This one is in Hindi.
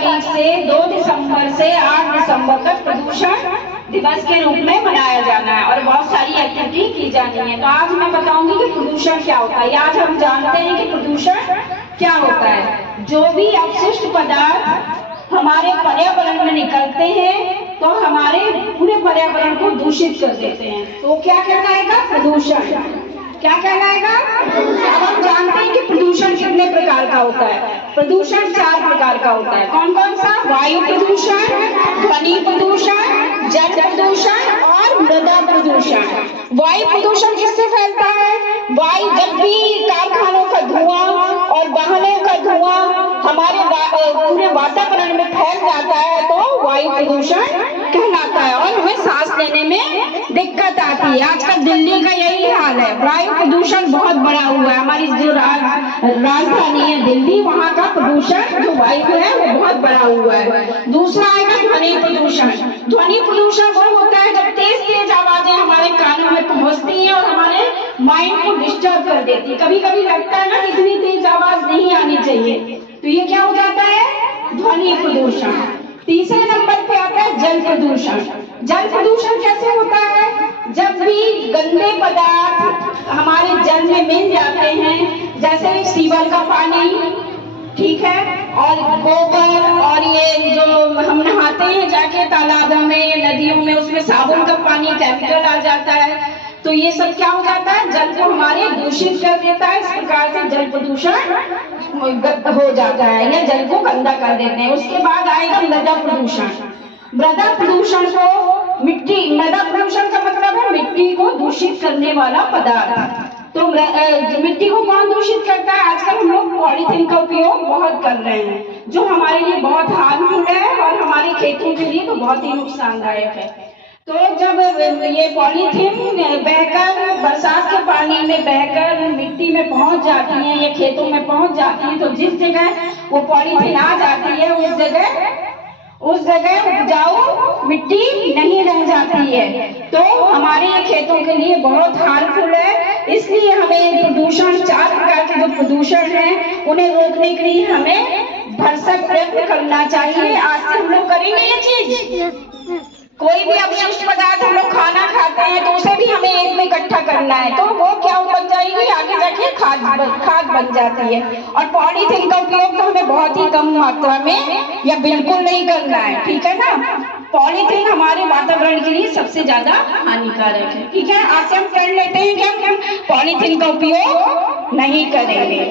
तारीख से 2 दिसंबर से 8 दिसंबर तक प्रदूषण दिवस के रूप में मनाया जाना है और बहुत सारी एक्टिविटी की जानी है। तो आज मैं बताऊंगी कि प्रदूषण क्या होता है। आज हम जानते हैं कि प्रदूषण क्या होता है। जो भी अपशिष्ट पदार्थ हमारे पर्यावरण में निकलते हैं तो हमारे पूरे पर्यावरण को दूषित कर देते हैं, तो क्या कहलाएगा? प्रदूषण। क्या कहलाएगा? अब हम जानते हैं कि प्रदूषण कितने प्रकार का होता है। प्रदूषण 4 प्रकार का होता है। कौन कौन सा? वायु प्रदूषण, ध्वनि प्रदूषण, जल प्रदूषण और मृदा प्रदूषण। वायु प्रदूषण किससे फैलता है? वायु, जब भी कारखानों का धुआं और वाहनों का धुआं हमारे पूरे वातावरण में फैल जाता है तो वायु प्रदूषण कहलाता है और हमें सांस लेने में दिक्कत आती है। आजकल दिल्ली का यही हाल है, वायु प्रदूषण बहुत बड़ा हुआ है। हमारी जो राजधानी है दिल्ली, वहाँ का प्रदूषण जो वायु है वो बहुत बड़ा हुआ है। दूसरा आएगा ध्वनि प्रदूषण। ध्वनि प्रदूषण वो होता है जब तेज तेज आवाजें हमारे कानों में पहुंचती हैं और हमारे माइंड को डिस्टर्ब कर देती है। कभी कभी लगता है ना इतनी तेज आवाज नहीं आनी चाहिए, तो ये क्या हो जाता है? ध्वनि प्रदूषण। तीसरे नंबर पे आता है जल प्रदूषण। जल प्रदूषण कैसे होता है? जब भी गंदे पदार्थ हमारे जल में मिल जाते हैं, जैसे सीवर का पानी, ठीक है, और गोबर, और ये जो हम नहाते हैं जाके तालाबों में, नदियों में, उसमें साबुन का पानी, केमिकल आ जाता है, तो ये सब क्या हो जाता है? जल को हमारे दूषित कर देता है। इस प्रकार से जल प्रदूषण हो जाता है या जल को गंदा कर देते हैं। उसके बाद आएगा मृदा प्रदूषण। मृदा प्रदूषण को मृदा प्रदूषण का मतलब है मिट्टी को दूषित करने वाला पदार्थ। तो मिट्टी को कौन दूषित करता है? आजकल हम लोग पॉलीथीन का उपयोग बहुत कर रहे हैं, जो हमारे लिए बहुत हार्मफुल है और हमारे खेतों के लिए तो बहुत ही नुकसानदायक है। तो जब ये पॉलीथीन बहकर बरसात के पानी में बहकर मिट्टी में पहुंच जाती है या खेतों में पहुंच जाती है, तो जिस जगह वो पॉलीथीन आ जाती है उस जगह उपजाऊ मिट्टी नहीं रह जाती है, तो हमारे ये खेतों के लिए बहुत हार्मफुल है। इसलिए हमें प्रदूषण, 4 प्रकार के जो प्रदूषण हैं उन्हें रोकने के लिए हमें भरसक प्रयत्न करना चाहिए। आज से हम लोग करेंगे ये चीज। कोई भी अपशिष्ट पदार्थ हम लोग खाना खाते हैं तो उसे भी हमें एक में इकट्ठा करना है, तो वो क्या बन जाएगी? आगे जाके खाद बन जाती है। और पॉलीथीन का उपयोग तो हमें बहुत ही कम मात्रा में या बिल्कुल नहीं करना है, ठीक है ना। पॉलीथीन हमारे वातावरण के लिए सबसे ज्यादा हानिकारक है, ठीक है। आज से हम कर लेते हैं कि हम पॉलीथीन का उपयोग नहीं करेंगे।